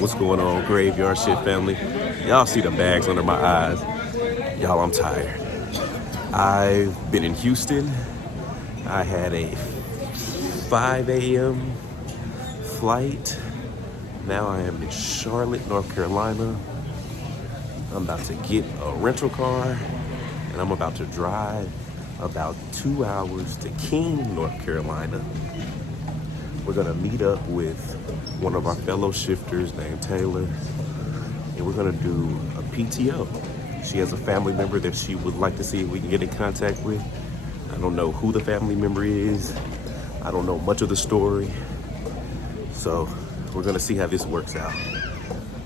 What's going on, Graveyard Shit family? Y'all see the bags under my eyes. Y'all, I'm tired. I've been in Houston. I had a 5 a.m. flight. Now I am in Charlotte, North Carolina. I'm about to get a rental car and I'm about to drive about 2 hours to King, North Carolina. We're gonna meet up with one of our fellow shifters named Taylor, and we're gonna do a PTO. She has a family member that she would like to see if we can get in contact with. I don't know who the family member is. I don't know much of the story. So we're gonna see how this works out.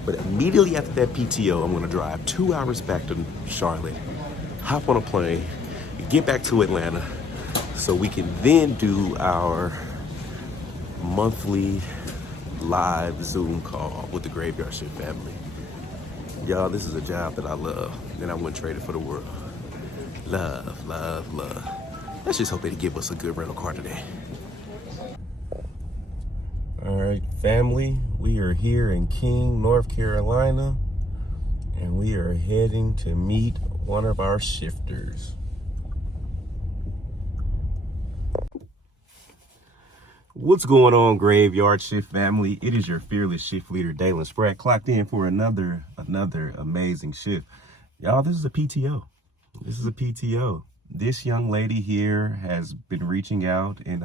But immediately after that PTO, I'm gonna drive 2 hours back to Charlotte, hop on a plane, get back to Atlanta, so we can then do our monthly live Zoom call with the Graveyard Shit family. Y'all, this is a job that I love, and I wouldn't trade it for the world. Love, love, love. Let's just hope they give us a good rental car today. All right, family, we are here in King, North Carolina, and we are heading to meet one of our shifters. What's going on, Graveyard Shift family? It is your fearless shift leader, Dalen Spratt, clocked in for another amazing shift. Y'all, this is a PTO. This is a PTO. This young lady here has been reaching out, and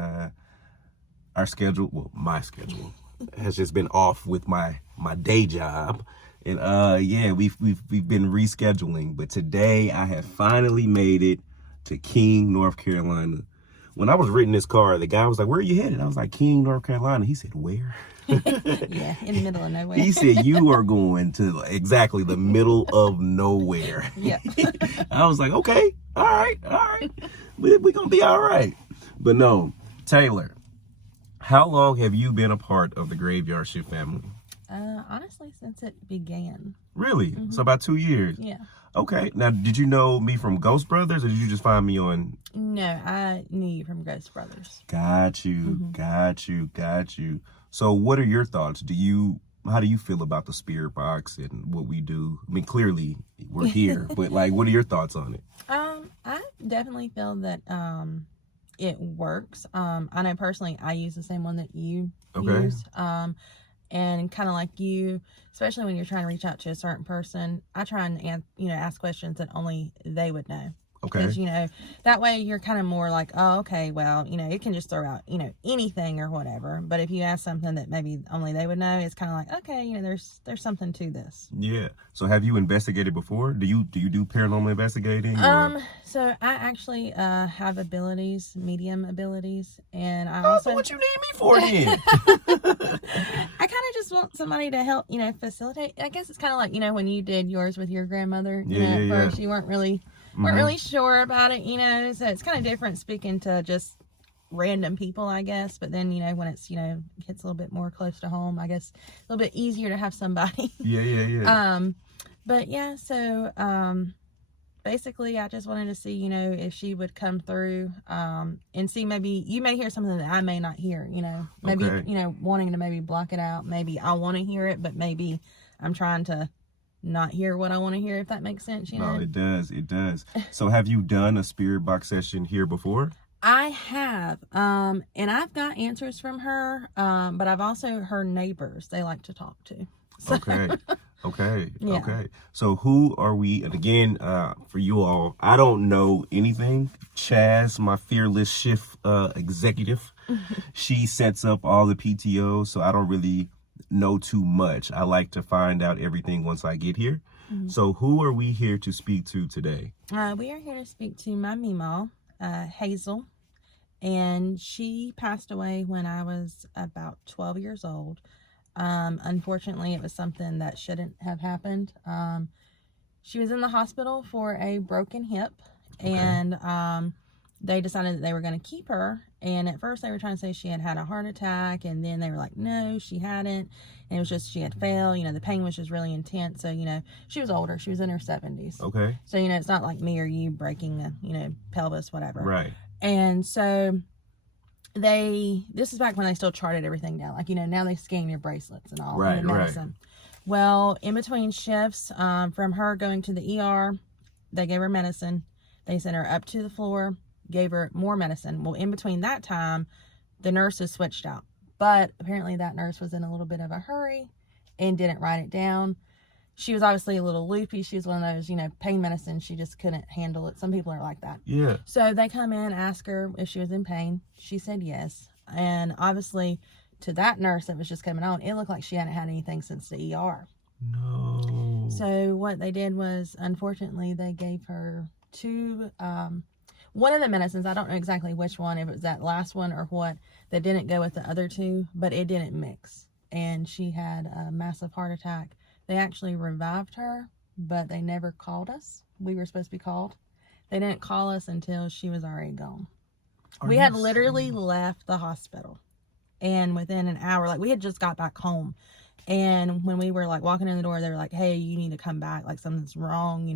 our schedule, well, my schedule, has just been off with my day job. And yeah, we've been rescheduling, but today I have finally made it to King, North Carolina. When I was renting this car, the guy was like, "Where are you headed?" I was like, "King, North Carolina." He said, "Where?" Yeah, in the middle of nowhere. He said, "You are going to exactly the middle of nowhere." Yeah. I was like, "Okay, all right. We're going to be all right." But no, Taylor, how long have you been a part of the Graveyard Shift family? Honestly, since it began. Really? Mm-hmm. So about 2 years? Yeah. Okay. Now, did you know me from Ghost Brothers, or did you just find me on? No, I knew you from Ghost Brothers. Got you. Got you. So what are your thoughts? How do you feel about the spirit box and what we do? I mean, clearly we're here, but like, what are your thoughts on it? I definitely feel that it works. I know personally I use the same one that you use. And kind of like you, especially when you're trying to reach out to a certain person, I try and ask questions that only they would know. Okay. Because, that way you're kind of more like, oh, okay, well, it can just throw out, anything or whatever. But if you ask something that maybe only they would know, it's kind of like, okay, there's something to this. Yeah. So have you investigated before? Do you do paranormal investigating? So I actually have medium abilities, and I also. What you need me for then? I kind of just want somebody to help, facilitate. I guess it's kind of like, when you did yours with your grandmother. At first you weren't really sure about it, so it's kind of different speaking to just random people, I guess. But then, when it's, hits a little bit more close to home, I guess a little bit easier to have somebody. Yeah. But yeah, so basically I just wanted to see, if she would come through and see, maybe you may hear something that I may not hear, maybe, wanting to maybe block it out. Maybe I want to hear it, but maybe I'm trying to not hear what I want to hear, if that makes sense, No, it does. So have you done a spirit box session here before? I have, and I've got answers from her, but I've also heard neighbors they like to talk to. So. Okay. Yeah. Okay. So who are we? And again, for you all, I don't know anything. Chaz, my fearless shift executive, she sets up all the PTO, so I don't really know too much. I like to find out everything once I get here. Mm-hmm. So who are we here to speak to today? We are here to speak to my Meemaw, Hazel, and she passed away when I was about 12 years old. Unfortunately, it was something that shouldn't have happened. She was in the hospital for a broken hip, and they decided that they were going to keep her. And at first they were trying to say she had a heart attack, and then they were like, no, she hadn't. And it was just she had fell. The pain was just really intense. So, she was older. She was in her 70s. Okay. So, it's not like me or you breaking a, pelvis, whatever. Right. And so this is back when they still charted everything down. Like, now they scan your bracelets and all. Right, and the medicine. Right. Well, in between shifts, from her going to the ER, they gave her medicine. They sent her up to the floor, gave her more medicine. Well, in between that time, the nurses switched out. But apparently that nurse was in a little bit of a hurry and didn't write it down. She was obviously a little loopy. She was one of those, pain medicine. She just couldn't handle it. Some people are like that. Yeah. So they come in, ask her if she was in pain. She said yes. And obviously, to that nurse that was just coming on, it looked like she hadn't had anything since the ER. No. So what they did was, unfortunately, they gave her one of the medicines. I don't know exactly which one, if it was that last one or what, that didn't go with the other two, but it didn't mix. And she had a massive heart attack. They actually revived her, but they never called us. We were supposed to be called. They didn't call us until she was already gone. We had literally left the hospital. And within an hour, like, we had just got back home. And when we were, like, walking in the door, they were like, hey, you need to come back. Like, something's wrong,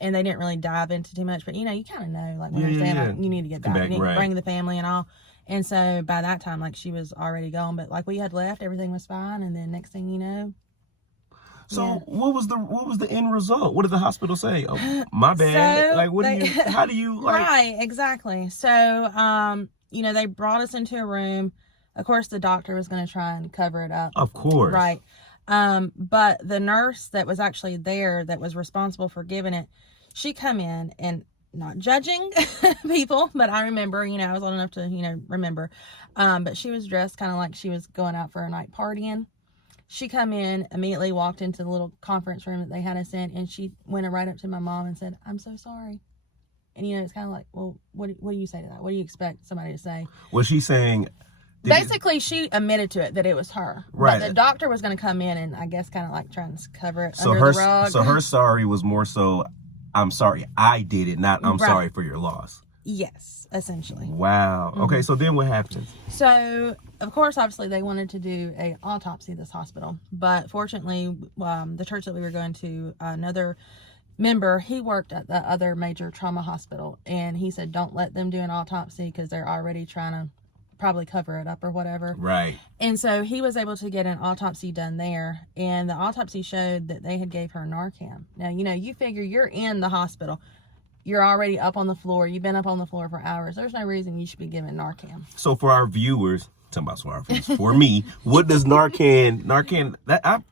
And they didn't really dive into too much. But, you kind of know, like, when they're saying, like, you need to get back. You need to bring the family and all. And so by that time, like, she was already gone. But, like, we had left. Everything was fine. And then next thing you know. So what was the end result? What did the hospital say? Oh, my bad. So like, how do you, like? Right, exactly. So, they brought us into a room. Of course, the doctor was going to try and cover it up. Of course. Right. But the nurse that was actually there, that was responsible for giving it, she come in, and not judging people, but I remember, I was old enough to, remember. But she was dressed kind of like she was going out for a night partying. She come in, immediately walked into the little conference room that they had us in, and she went right up to my mom and said, I'm so sorry. And, it's kind of like, well, what do you say to that? What do you expect somebody to say? Was she saying... Basically, she admitted to it that it was her. Right. But the doctor was going to come in and, I guess, kind of like trying to cover it under the rug. So her sorry was more so, I'm sorry I did it, not I'm sorry for your loss. Yes, essentially. Wow. Mm-hmm. Okay, so then what happens? So, of course, obviously, they wanted to do an autopsy at this hospital. But fortunately, the church that we were going to, another member, he worked at the other major trauma hospital. And he said, don't let them do an autopsy because they're already trying to probably cover it up or whatever. Right. And so he was able to get an autopsy done there. And the autopsy showed that they had gave her Narcan. Now, you figure you're in the hospital. You're already up on the floor. You've been up on the floor for hours. There's no reason you should be given Narcan. So for our viewers, for me, what does Narcan,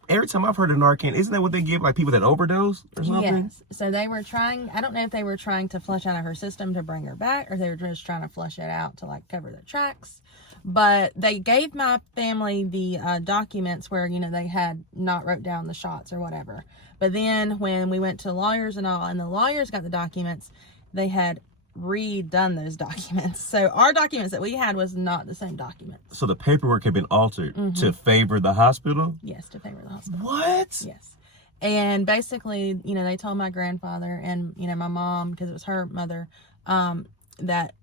every time I've heard of Narcan, isn't that what they give, like, people that overdose or something? Yes. So they were trying, I don't know if they were trying to flush out of her system to bring her back, or they were just trying to flush it out to, like, cover their tracks. But they gave my family the documents where, they had not wrote down the shots or whatever. But then when we went to lawyers and all, and the lawyers got the documents, they had redone those documents. So our documents that we had was not the same documents. So the paperwork had been altered to favor the hospital? Yes, to favor the hospital. What? Yes. And basically, they told my grandfather and, my mom, because it was her mother, that,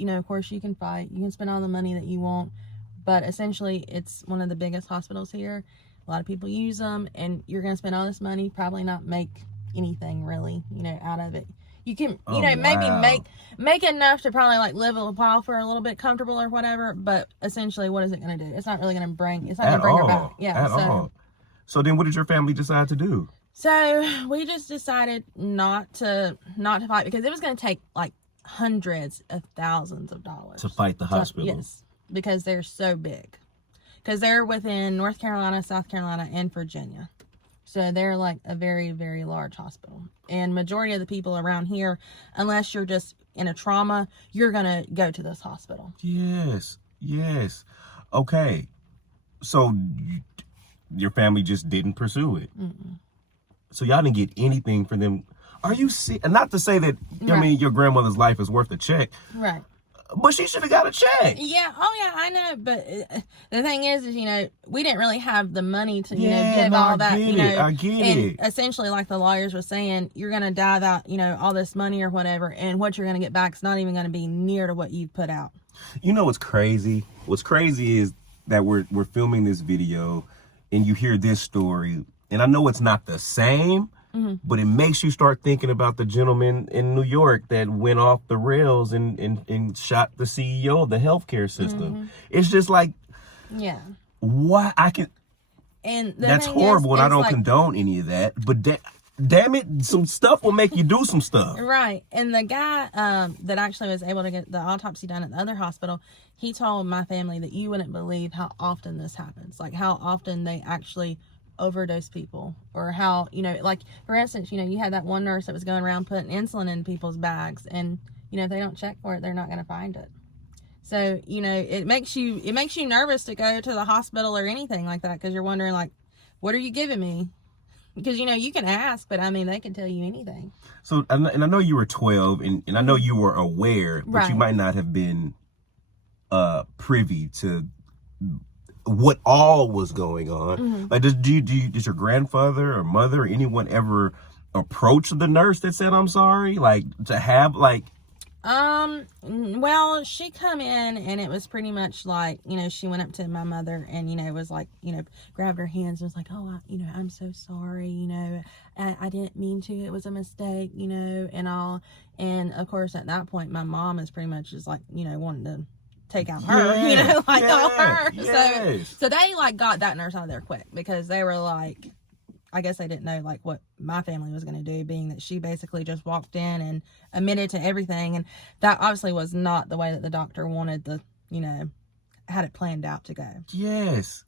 of course you can fight, you can spend all the money that you want, but essentially it's one of the biggest hospitals here. A lot of people use them, and you're going to spend all this money, probably not make anything really, out of it. You can, maybe make enough to probably, like, live a while for a little bit comfortable or whatever, but essentially what is it going to do? It's not really going to bring her back. Yeah. All. So then what did your family decide to do? So we just decided not to fight, because it was going to take, like, hundreds of thousands of dollars to fight the hospital. Yes, because they're so big. Because they're within North Carolina, South Carolina, and Virginia. So they're like a very, very large hospital. And majority of the people around here, unless you're just in a trauma, you're going to go to this hospital. Yes. Okay. So your family just didn't pursue it. Mm-mm. So y'all didn't get anything for them. Are you not to say that, right. Your grandmother's life is worth a check. Right. But she should have got a check. Yeah. Oh, yeah, I know. But the thing is, we didn't really have the money to, give all that, I get it. Essentially, like the lawyers were saying, you're going to dive out, all this money or whatever, and what you're going to get back is not even going to be near to what you've put out. What's crazy? What's crazy is that we're filming this video, and you hear this story, and I know it's not the same, but it makes you start thinking about the gentleman in New York that went off the rails and shot the CEO of the healthcare system. It's just like, yeah, why I can. And that's horrible, and I don't condone any of that. But damn it, some stuff will make you do some stuff. Right. And the guy that actually was able to get the autopsy done at the other hospital, he told my family that you wouldn't believe how often this happens. Like, how often they actually overdose people, or how, you know, like, for instance, you know, you had that one nurse that was going around putting insulin in people's bags, and, you know, if they don't check for it, they're not going to find it. So, you know, it makes you nervous to go to the hospital or anything like that, because you're wondering, like, what are you giving me? Because, you know, you can ask, but I mean, they can tell you anything. So, and I know you were 12, and I know you were aware, but you might not have been privy to what all was going on. Like, did your grandfather or mother or anyone ever approach the nurse that said, I'm sorry? Like, to have, like... Well, she come in, and it was pretty much like, you know, she went up to my mother, and, you know, was like, you know, grabbed her hands and was like, oh, you know, I'm so sorry, you know, I didn't mean to, it was a mistake, you know, and all. And of course, at that point, my mom is pretty much just like, you know, wanting to take out her, you know, like all her. So they like got that nurse out of there quick, because they were like, I guess they didn't know like what my family was going to do, being that she basically just walked in and admitted to everything. And that obviously was not the way that the doctor wanted you know, had it planned out to go. Yes.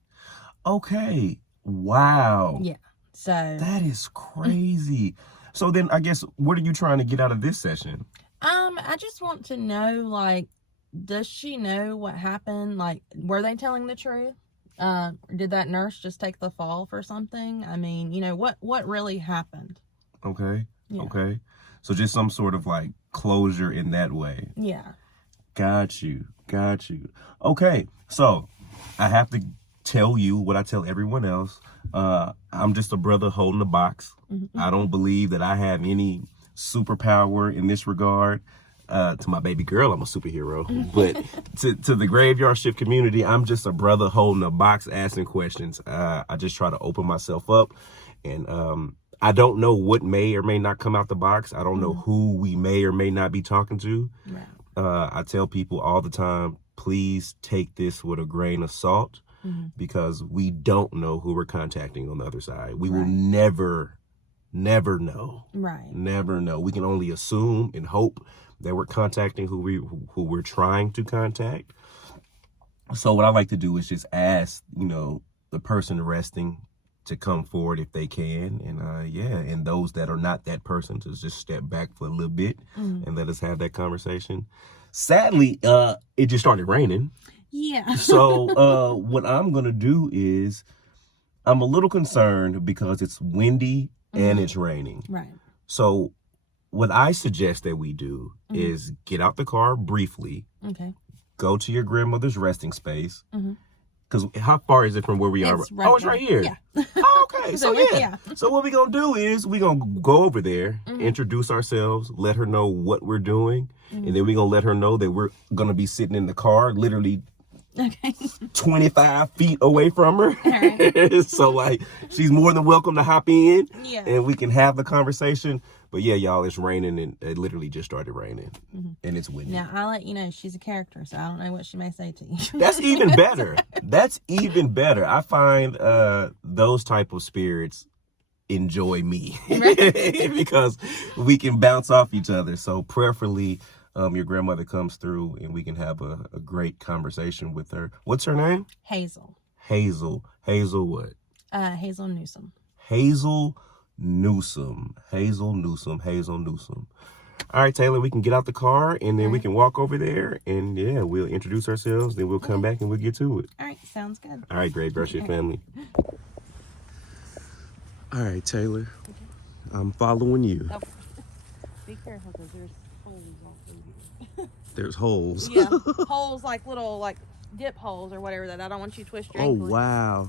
Okay. Wow. Yeah. So that is crazy. So then I guess, what are you trying to get out of this session? I just want to know, like, does she know what happened? Like, were they telling the truth? Did that nurse just take the fall for something? I mean, you know, what really happened? Okay. Yeah. Okay. So just some sort of like closure in that way. Yeah. Got you. Okay. So I have to tell you what I tell everyone else. I'm just a brother holding a box. I don't believe that I have any superpower in this regard. To my baby girl, I'm a superhero, but to the graveyard shift community, I'm just a brother holding a box, asking questions. I just try to open myself up, and I don't know what may or may not come out the box. I don't know who we may or may not be talking to. Right. I tell people all the time, please take this with a grain of salt, because we don't know who we're contacting on the other side. We will never know. Right. Never know. We can only assume and hope that we're contacting who we're trying to contact. So what I like to do is just ask, you know, the person resting to come forward if they can, and and those that are not that person to just step back for a little bit and let us have that conversation. Sadly, it just started raining. Yeah. So what I'm gonna do is, I'm a little concerned because it's windy and it's raining. Right. So what I suggest that we do is get out the car briefly. Okay. Go to your grandmother's resting space. Because how far is it from where we are? It's right here. Yeah. Oh, okay. So So what we're going to do is we're going to go over there, introduce ourselves, let her know what we're doing. And then we're going to let her know that we're going to be sitting in the car literally 25 feet away from her. Right. So like, she's more than welcome to hop in and we can have the conversation. But yeah, y'all, it's raining, and it literally just started raining and it's windy. Now, I'll let you know she's a character, so I don't know what she may say to you. That's even better. That's even better. I find those type of spirits enjoy me because we can bounce off each other. So prayerfully, your grandmother comes through and we can have a great conversation with her. What's her name? Hazel. Hazel. Hazel what? Hazel Newsom. Hazel Newsom. All right, Taylor, we can get out the car and then we can walk over there and we'll introduce ourselves. Then we'll come back and we'll get to it. All right, sounds good. All right, great. Brush your family. All right, Taylor, I'm following you. Oh, be careful because there's holes all through here. There's holes. Yeah, holes like little like dip holes or whatever that I don't want you to twist your ankle. Oh, wow.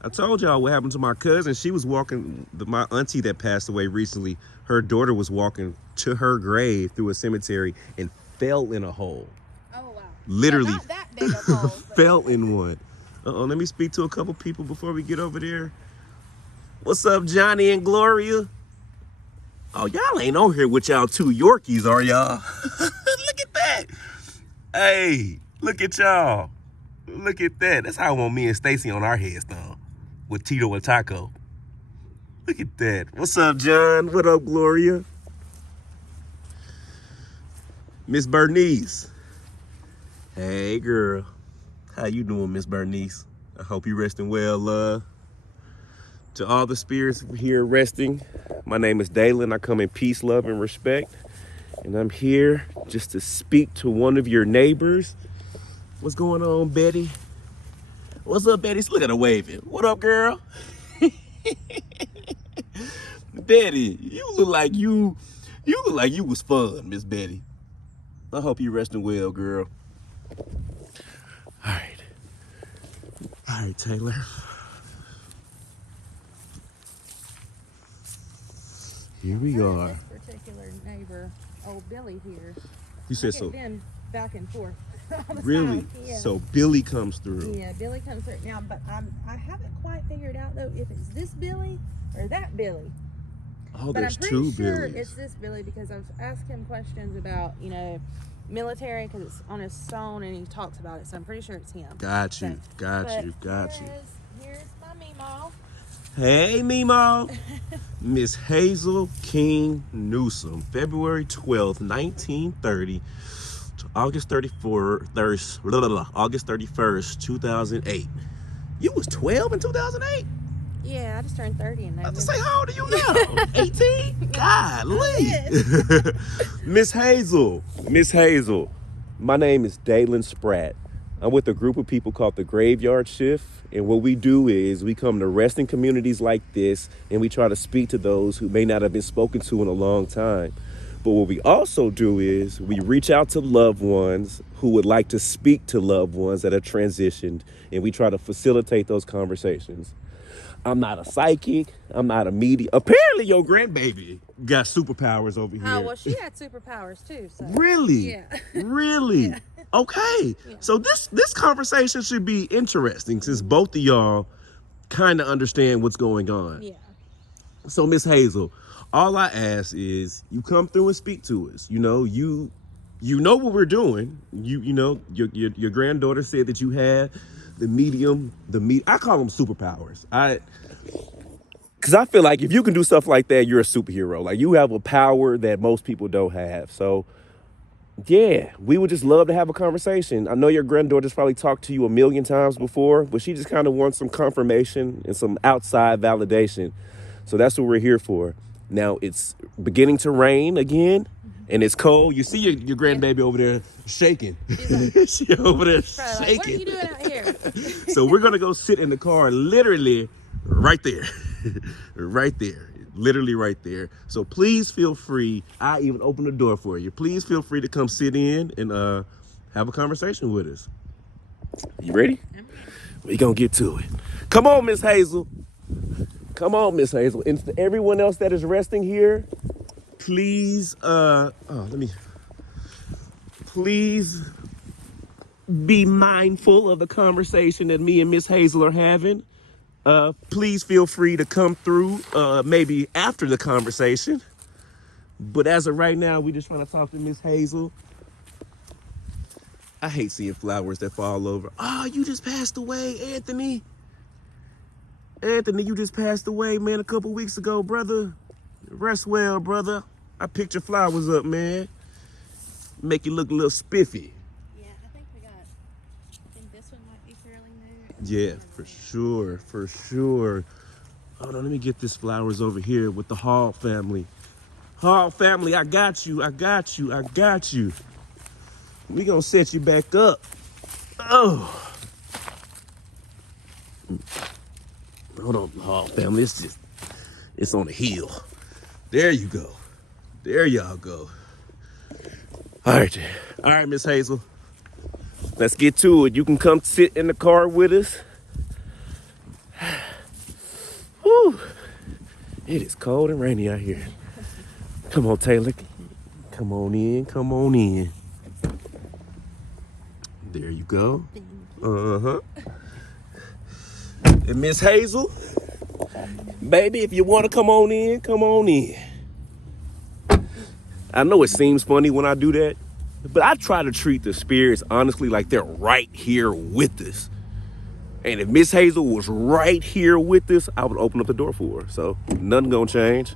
I told y'all what happened to my cousin. She was walking, my auntie that passed away recently, her daughter was walking to her grave through a cemetery and fell in a hole. Oh, wow. Literally not that big of hole, fell in one. Let me speak to a couple people before we get over there. What's up, Johnny and Gloria? Oh, y'all ain't on here with y'all two Yorkies, are y'all? Look at that. Hey, look at y'all. Look at that. That's how I want me and Stacy on our headstone with Tito and Taco. Look at that. What's up, John? What up, Gloria? Miss Bernice. Hey, girl. How you doing, Miss Bernice? I hope you resting well, To all the spirits here resting, my name is Dalen. I come in peace, love, and respect. And I'm here just to speak to one of your neighbors. What's going on, Betty? What's up, Betty? Look at her waving. What up, girl? Betty, you look like you was fun, Miss Betty. I hope you resting well, girl. All right, Taylor. Here we are. This particular neighbor, old Billy here. You said so. Been back and forth. Really? Yeah. So Billy comes through. Yeah, Billy comes through now, but I haven't quite figured out though if it's this Billy or that Billy. Oh, But there's I'm pretty two sure Billies. it's this Billy because I've asked him questions about, military because it's on his phone and he talks about it. So I'm pretty sure it's him. Got you. Here's my Meemaw. Hey, Meemaw. Miss Hazel King Newsom, February 12th, 1930 to August 31st, 2008. You was 12 in 2008? Yeah, I just turned 30 in I November. was to say, how old are you now? 18? Golly. Miss Hazel, my name is Dalen Spratt. I'm with a group of people called the Graveyard Shift. And what we do is we come to resting communities like this and we try to speak to those who may not have been spoken to in a long time. But what we also do is we reach out to loved ones who would like to speak to loved ones that have transitioned, and we try to facilitate those conversations. I'm not a psychic. I'm not a medium. Apparently your grandbaby got superpowers over here. Oh, well, she had superpowers too. So. Really? Yeah. Really? Yeah. Okay. Yeah. So this conversation should be interesting since both of y'all kind of understand what's going on. Yeah. So Miss Hazel, all I ask is you come through and speak to us. You know what we're doing. Your granddaughter said that you had I call them superpowers. Because I feel like if you can do stuff like that, you're a superhero. Like you have a power that most people don't have. So yeah, we would just love to have a conversation. I know your granddaughter's probably talked to you a million times before, but she just kind of wants some confirmation and some outside validation. So that's what we're here for. Now it's beginning to rain again. And it's cold. You see your grandbaby over there shaking. She's she over there shaking. Like, what are you doing out here? So we're gonna go sit in the car, literally right there, right there, literally right there. So please feel free. I even open the door for you. Please feel free to come sit in and have a conversation with us. You ready? We're gonna get to it. Come on, Miss Hazel. Come on, Miss Hazel. And for everyone else that is resting here, please, please be mindful of the conversation that me and Miss Hazel are having. Please feel free to come through maybe after the conversation. But as of right now, we just trying to talk to Miss Hazel. I hate seeing flowers that fall over. Oh, you just passed away, Anthony. Anthony, you just passed away, man, a couple weeks ago, brother. Rest well, brother. I picked your flowers up, man. Make you look a little spiffy. Yeah, I think this one might be fairly new. Yeah, for sure. Hold on, let me get this flowers over here with the Hall family. Hall family, I got you. We gonna set you back up. Oh. Hold on, Hall family, it's on the hill. There you go. There y'all go. All right, Miss Hazel. Let's get to it. You can come sit in the car with us. Whew. It is cold and rainy out here. Come on, Taylor. Come on in. There you go. Uh-huh. And Miss Hazel, baby, if you want to come on in, come on in. I know it seems funny when I do that, but I try to treat the spirits honestly like they're right here with us. And if Miss Hazel was right here with us, I would open up the door for her. So nothing gonna change.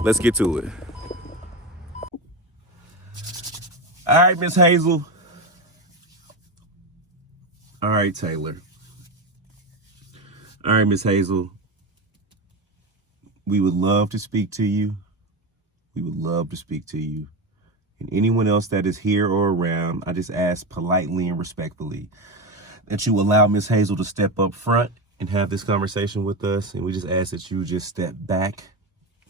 Let's get to it. All right, Miss Hazel. All right, Taylor. All right, Miss Hazel. We would love to speak to you. We would love to speak to you. And anyone else that is here or around, I just ask politely and respectfully that you allow Miss Hazel to step up front and have this conversation with us. And we just ask that you just step back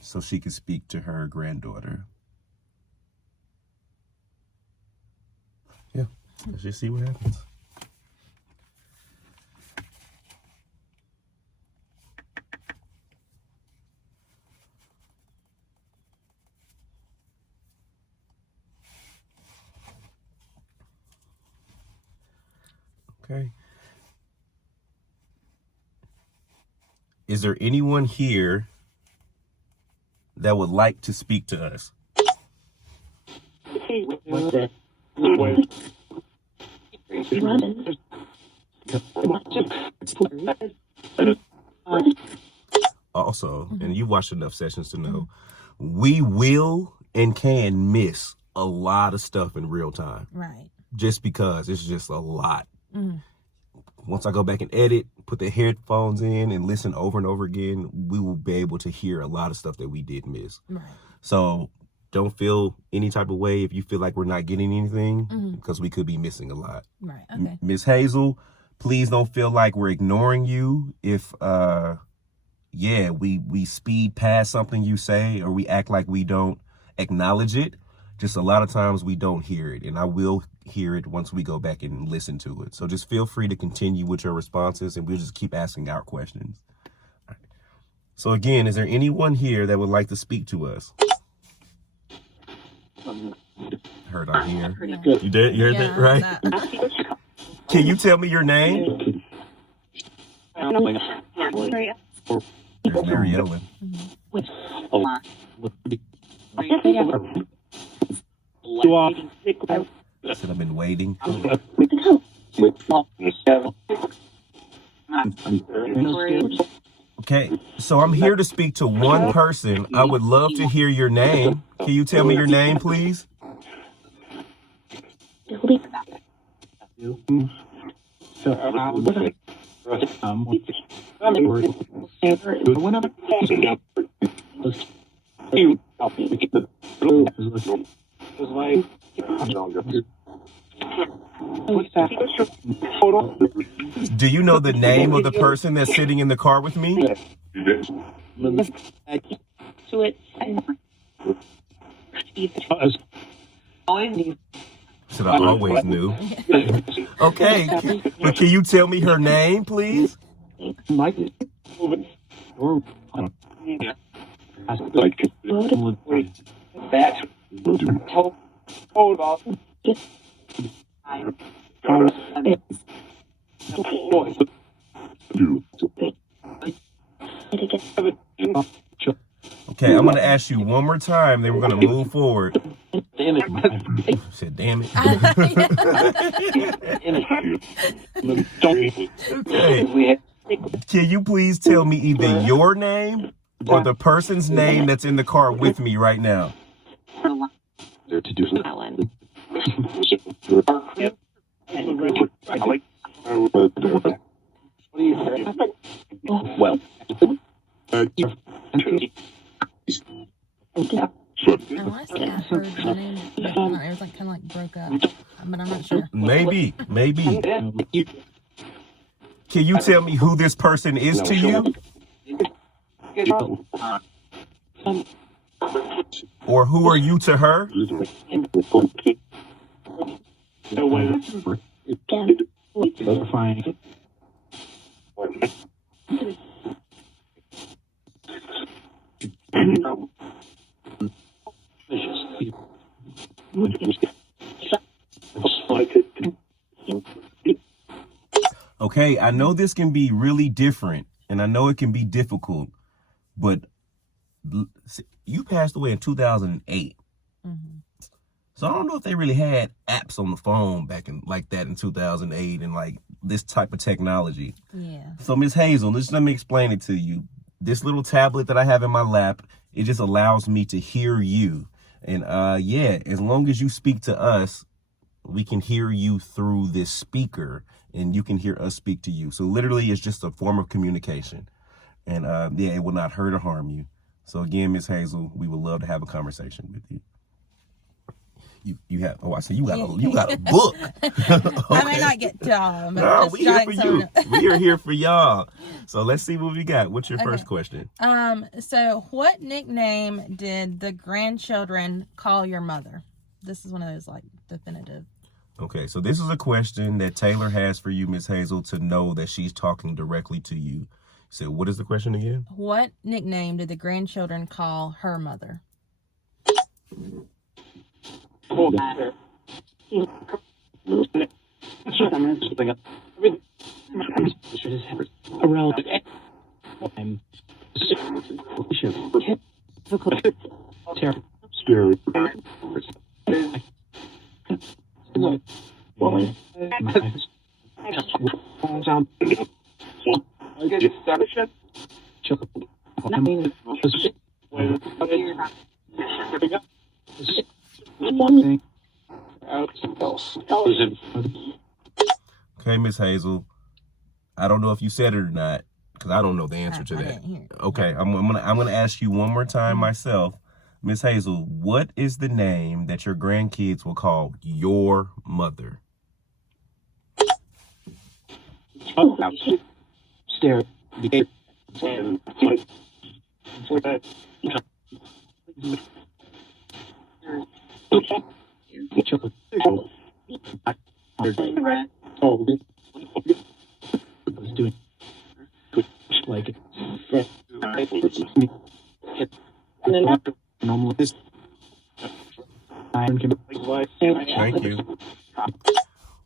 so she can speak to her granddaughter. Yeah, let's just see what happens. Okay. Is there anyone here that would like to speak to us? Also, and you've watched enough sessions to know, we will and can miss a lot of stuff in real time. Right. Just because it's just a lot. Once I go back and edit, put the headphones in and listen over and over again, we will be able to hear a lot of stuff that we did miss. Right. So don't feel any type of way if you feel like we're not getting anything, because we could be missing a lot. Right. Okay. Miss Hazel, please don't feel like we're ignoring you if we speed past something you say or we act like we don't acknowledge it. Just a lot of times we don't hear it, and I will hear it once we go back and listen to it. So just feel free to continue with your responses, and we'll just keep asking our questions. All right. So again, is there anyone here that would like to speak to us? Heard I'm here. You did? You heard that, right? Can you tell me your name? There's Mary Ellen. I said I've been waiting. Okay, so I'm here to speak to one person. I would love to hear your name. Can you tell me your name, please? Do you know the name of the person that's sitting in the car with me? Said I always knew. Okay, but can you tell me her name, please? Hold on. Okay, I'm going to ask you one more time, then we're going to move forward. Damn it. I said, damn it. Okay. Can you please tell me either your name or the person's name that's in the car with me right now? Dalen. Well. I want to say I heard the name. It was like kind of like broke up, but I'm not sure. Maybe. Can you tell me who this person is to you? Or who are you to her? Okay, I know this can be really different, and I know it can be difficult, but you passed away in 2008. Mm-hmm. So I don't know if they really had apps on the phone back in like that in 2008 and like this type of technology. Yeah. So Miss Hazel, let me explain it to you. This little tablet that I have in my lap, it just allows me to hear you. And yeah, as long as you speak to us, we can hear you through this speaker and you can hear us speak to you. So literally it's just a form of communication. And yeah, it will not hurt or harm you. So again, Miss Hazel, we would love to have a conversation with you. You have, oh, I see you got a book. Okay. I may not get to all of them. No, we here for you. We are here for y'all. So let's see what we got. What's your first question? So what nickname did the grandchildren call your mother? This is one of those like definitive. Okay, so this is a question that Taylor has for you, Miss Hazel, to know that she's talking directly to you. So what is the question again? What nickname did the grandchildren call her mother? Okay, Miss Hazel, I don't know if you said it or not because I don't know the answer to that. Didn't hear it. Okay, I'm gonna ask you one more time myself, Miss Hazel. What is the name that your grandkids will call your mother? Thank you.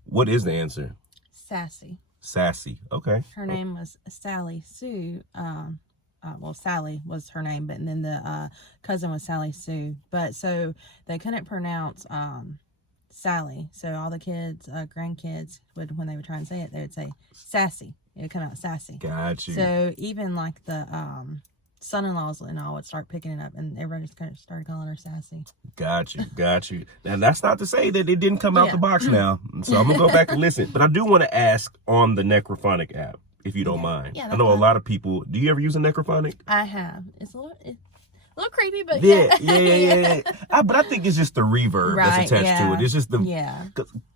What is the answer? Sassy. Sassy. Okay. Her name was Sally Sue. Well, Sally was her name, but and then the cousin was Sally Sue. But so they couldn't pronounce Sally. So all the kids, grandkids, would when they would try and say it, they would say sassy. It would come out sassy. Got you. So even like the son-in-laws and all would start picking it up, and everybody just kind of started calling her sassy. Got you. Now, that's not to say that it didn't come out the box now. So I'm going to go back and listen. But I do want to ask on the Necrophonic app, if you don't mind. Yeah, I know a lot of people. Do you ever use a Necrophonic? I have. It's a little creepy, but yeah. But I think it's just the reverb that's attached to it. It's just the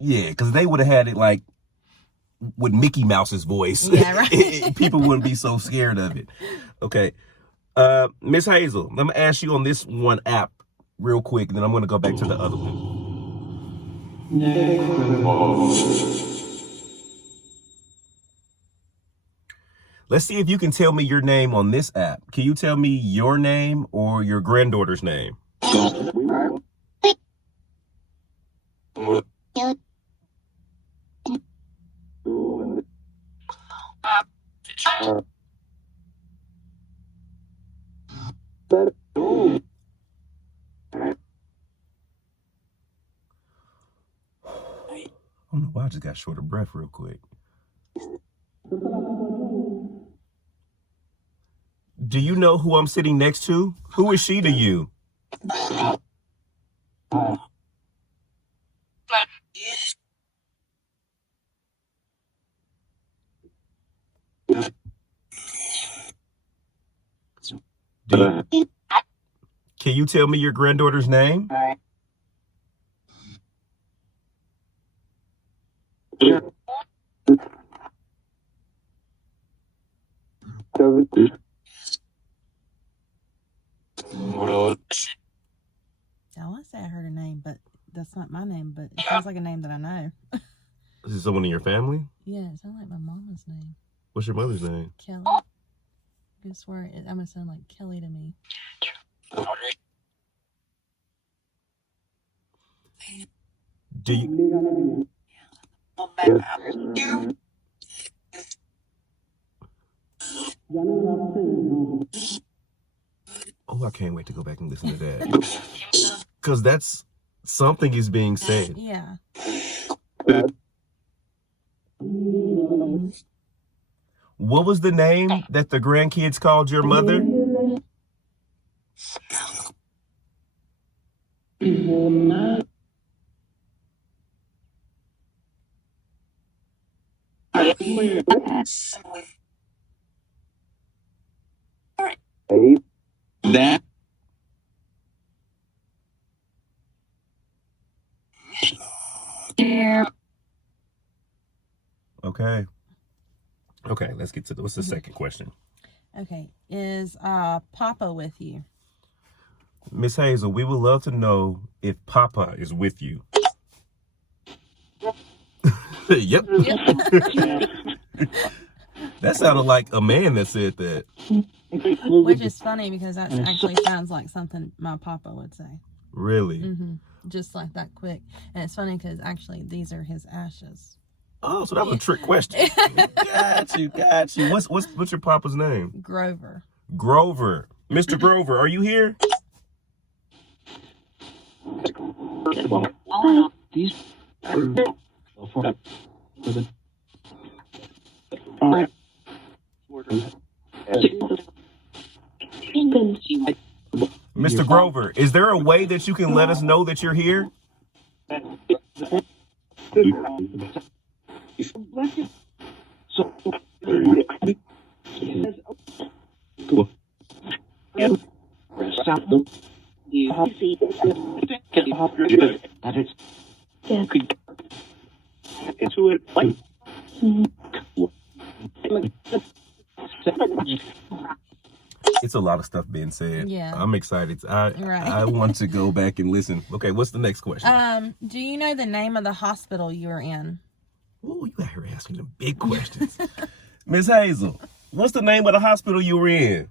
because they would have had it like with Mickey Mouse's voice. Yeah, right. People wouldn't be so scared of it. Okay. Miss Hazel, I'm gonna ask you on this one app real quick, and then I'm gonna go back to the other one. Let's see if you can tell me your name on this app. Can you tell me your name or your granddaughter's name? I don't know why I just got short of breath real quick. Do you know who I'm sitting next to? Who is she to you? Can you tell me your granddaughter's name? I want to say I heard a name, but that's not my name, but it sounds like a name that I know. Is it someone in your family? Yeah, it sounds like my mama's name. What's your mother's name? Kelly. I could swear I'm going to sound like Kelly to me. Do you... Oh, I can't wait to go back and listen to that. Because that's something is being said. Yeah. What was the name that the grandkids called your mother? That. Okay. Okay, let's get to what's the second question? Okay. Is Papa with you? Miss Hazel, we would love to know if Papa is with you. Yep. That sounded like a man that said that. Which is funny because that actually sounds like something my Papa would say. Really? Just like that quick. And it's funny because actually these are his ashes. Oh, so that was a trick question. Got you. What's your Papa's name? Grover. Grover. Mr. Grover, are you here? These. Mr. Grover, is there a way that you can let us know that you're here? It's a lot of stuff being said. Yeah. I'm excited. I want to go back and listen. Okay, what's the next question? Do you know the name of the hospital you were in? Oh, you out here asking them big questions. Miss Hazel, what's the name of the hospital you were in?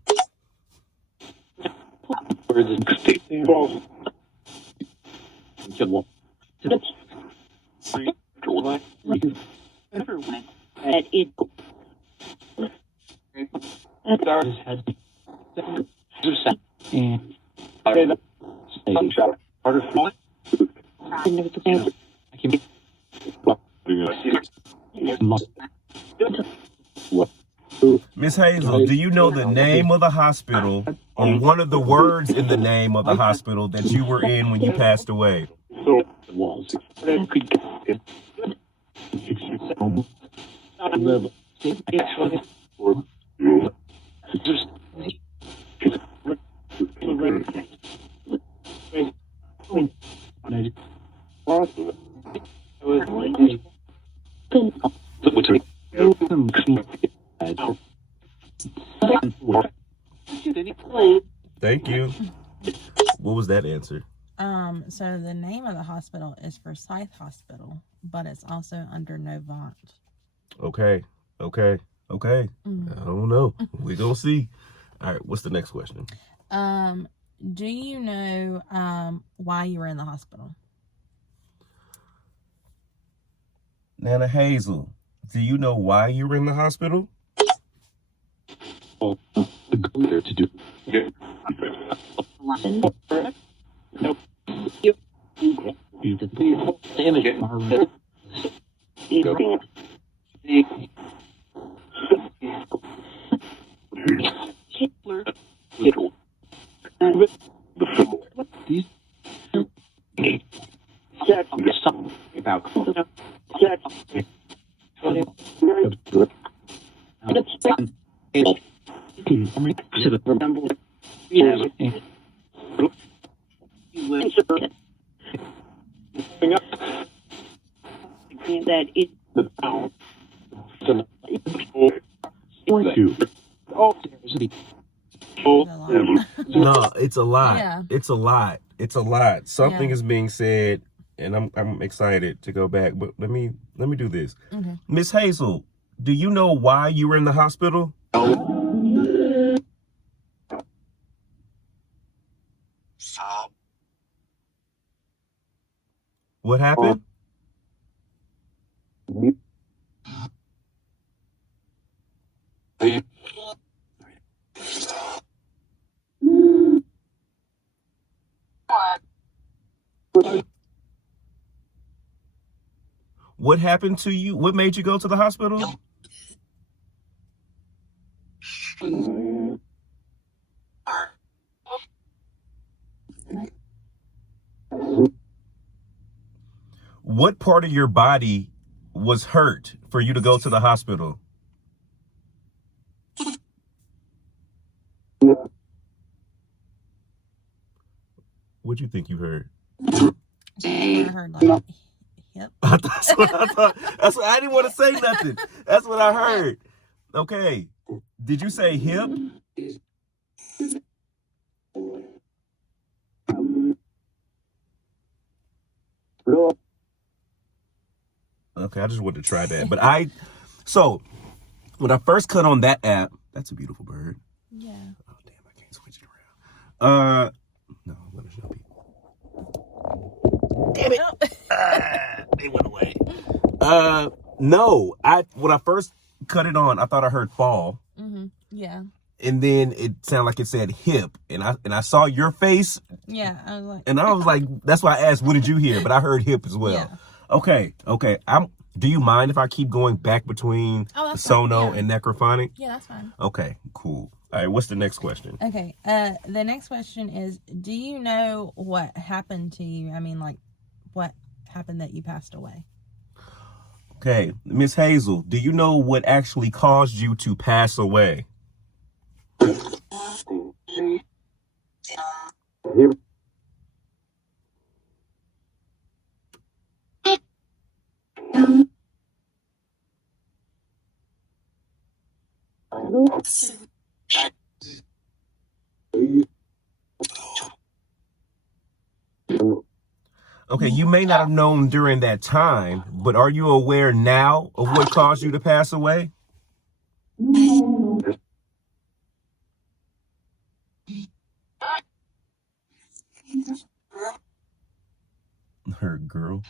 Miss Hazel, do you know the name of the hospital or one of the words in the name of the hospital that you were in when you passed away? Thank you. What was that answer? So the name of the hospital is Forsyth Hospital, but it's also under Novant. Okay. I don't know. We're gonna see. All right, what's the next question? Do you know why you were in the hospital? Nana Hazel, do you know why you were in the hospital? No, it's a lot. Yeah. It's a lot. Something is being said, and I'm excited to go back. But let me do this. Okay. Miss Hazel, do you know why you were in the hospital? What happened? What happened to you? What made you go to the hospital? What part of your body was hurt for you to go to the hospital? What'd you think you heard? I heard like hip. That's what I thought. That's what I didn't want to say nothing. That's what I heard. Okay. Did you say hip? Okay, I just wanted to try that. So when I first cut on that app, that's a beautiful bird. Yeah. Oh damn, I can't switch it around. No, I'm gonna show people. Damn it! They went away. No, when I first cut it on, I thought I heard fall. Mm-hmm. Yeah. And then it sounded like it said hip, and I saw your face. Yeah, I was like, that's why I asked, what did you hear? But I heard hip as well. Yeah. Okay. Do you mind if I keep going back between sono and necrophonic? Yeah, that's fine. Okay, cool. All right, what's the next question? Okay, the next question is, do you know what happened to you? I mean, like, what happened that you passed away? Okay, Miss Hazel, do you know what actually caused you to pass away? Okay, you may not have known during that time, but are you aware now of what caused you to pass away? Her girl.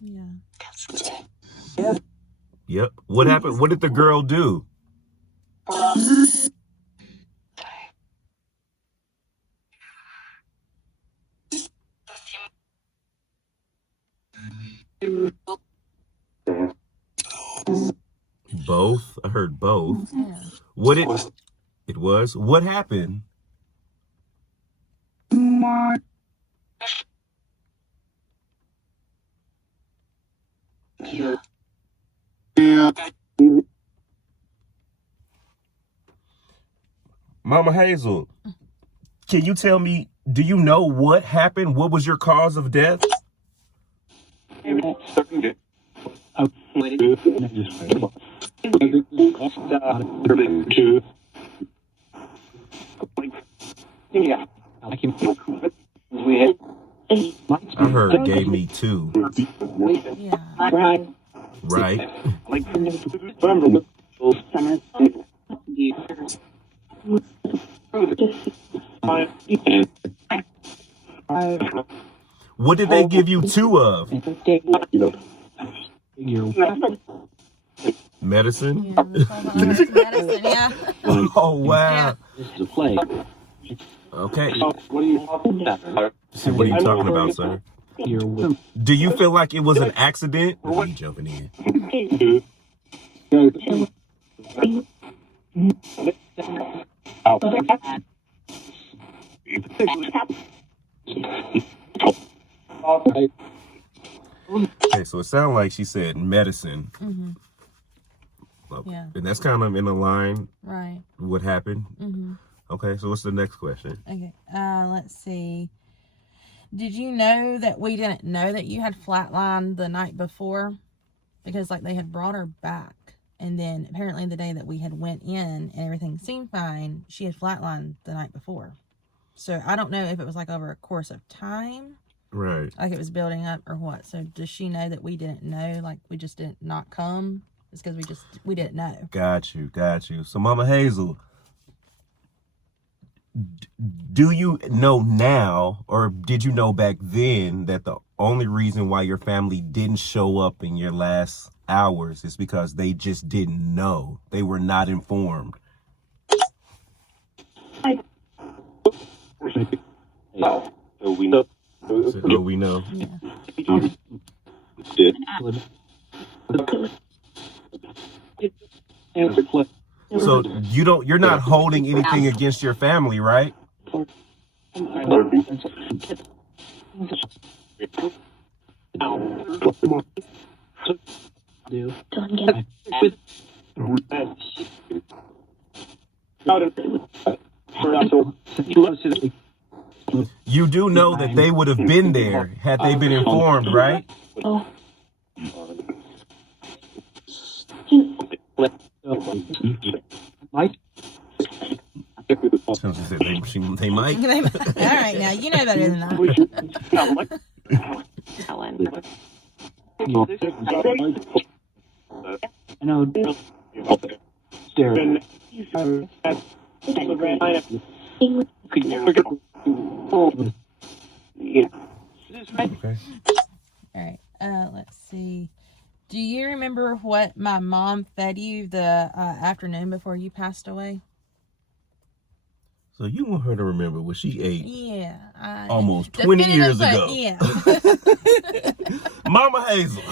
Yeah. Yep. What happened? What did the girl do? Both? I heard both. Yeah. It was? What happened? Mama Hazel, can you tell me, do you know what happened? What was your cause of death? I heard gave me two. Yeah. Right. What did they give you two of? Medicine? Yeah, medicine, yeah. Oh, wow. Yeah. Okay. So what are you talking about, sir? Do you feel like it was an accident? Or are you jumping in? Okay, so it sounded like she said medicine. Mm-hmm. Yeah. And that's kind of in the line. Right. What happened? Mm-hmm. Okay, so what's the next question? Okay. Let's see. Did you know that we didn't know that you had flatlined the night before? Because, like, they had brought her back. And then, apparently, the day that we had went in and everything seemed fine, she had flatlined the night before. So, I don't know if it was, like, over a course of time. Right. Like, it was building up or what. So, does she know that we didn't know? Like, we just didn't not come? It's because we didn't know. Got you. So, Mama Hazel, do you know now, or did you know back then, that the only reason why your family didn't show up in your last hours is because they just didn't know? They were not informed. That's all we know. Yeah. So you're not holding anything against your family, right? You do know that they would have been there had they been informed, right? So she said they might. All right, now you know better than that. I know. Stare. Okay. All right. Let's see. Do you remember what my mom fed you the afternoon before you passed away? So you want her to remember what she ate Yeah. almost 20 years ago. Yeah. Mama Hazel.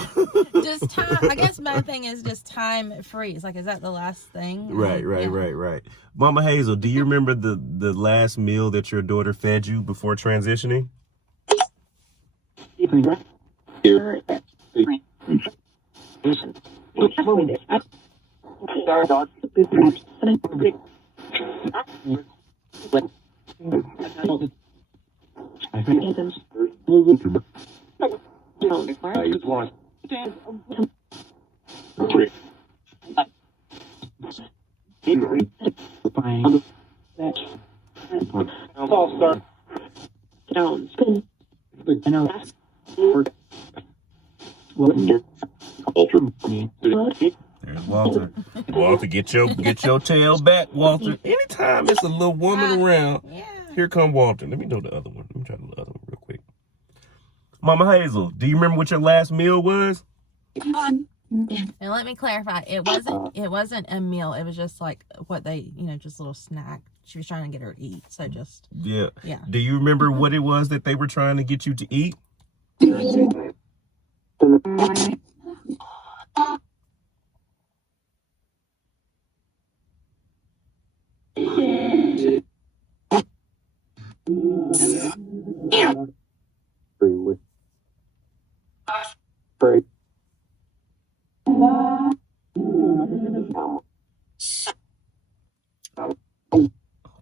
Just time. I guess my thing is just time freeze. Like, is that the last thing? Right. Mama Hazel, do you remember the last meal that your daughter fed you before transitioning? There's Walter. Walter, get your tail back, Walter. Anytime there's a little woman around, here come Walter. Let me know the other one. Let me try the other one real quick. Mama Hazel, do you remember what your last meal was? And let me clarify, it wasn't a meal. It was just like what they, just a little snack. She was trying to get her to eat. So just Yeah. Yeah. Do you remember what it was that they were trying to get you to eat?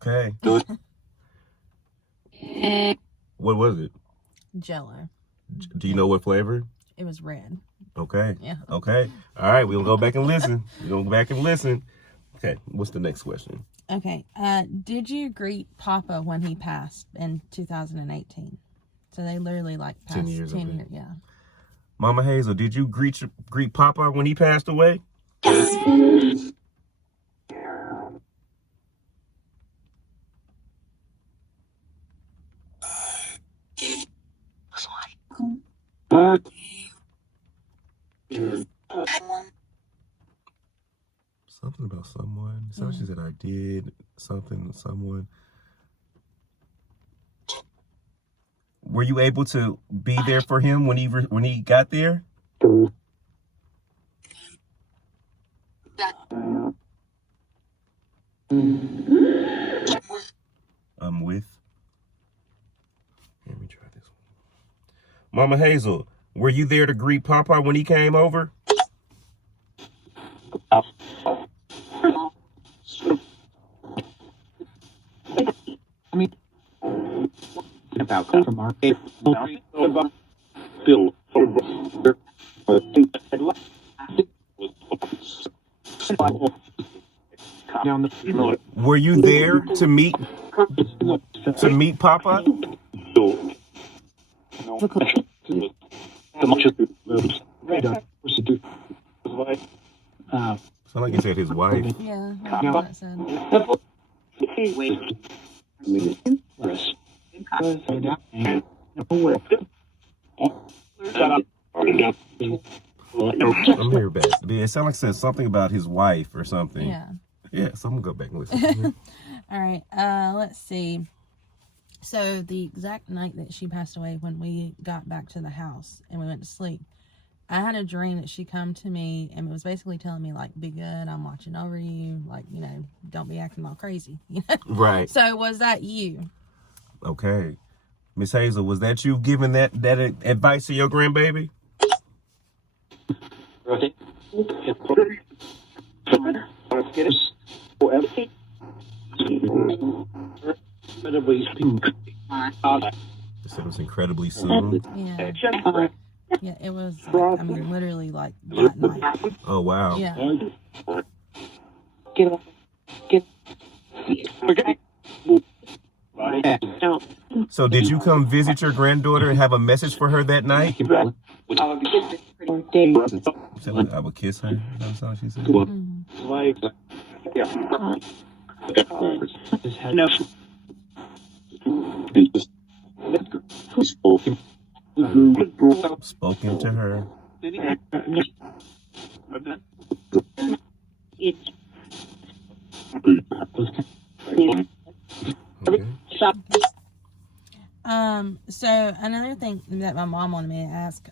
Okay. What was it? Jello. Do you know what flavor? It was red. Okay. Yeah. Okay. All right. We'll go back and listen. Okay. What's the next question? Okay. Did you greet Papa when he passed in 2018? So they literally passed 10 years. 10 years. Yeah. Mama Hazel, did you greet Papa when he passed away? Something about someone. So she said I did something. Someone. Were you able to be there for him when he got there? I'm with. Let me try this one. Mama Hazel, were you there to greet Papa when he came over? Were you there to meet Papa? Sound like he said his wife. Yeah. That's what it said. I'm here back. It sounded like it said something about his wife or something. Yeah. Yeah, so I'm gonna go back and listen. All right. Let's see. So the exact night that she passed away, when we got back to the house and we went to sleep, I had a dream that she come to me and it was basically telling me, like, be good, I'm watching over you, like, you know, don't be acting all crazy. Right. So was that you? Okay. Miss Hazel, was that you giving that advice to your grandbaby? It was incredibly soon. Yeah. Yeah, it was, like, I mean, literally, like, that night. Oh, wow. Yeah. So did you come visit your granddaughter and have a message for her that night? I would kiss her. That's how she said. Spoken to her. Okay. So another thing that my mom wanted me to ask,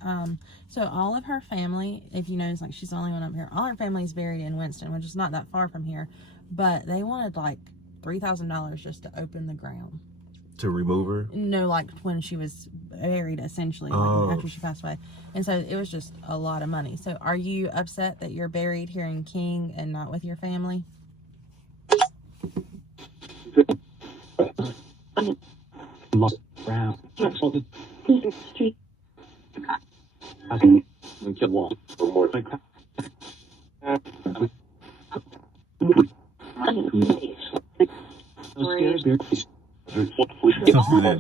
so all of her family, if you notice, like, she's the only one up here, all her family is buried in Winston, which is not that far from here, but they wanted like $3,000 just to open the ground. To remove her? No, like when she was buried, essentially, like after she passed away. And so it was just a lot of money. So are you upset that you're buried here in King and not with your family?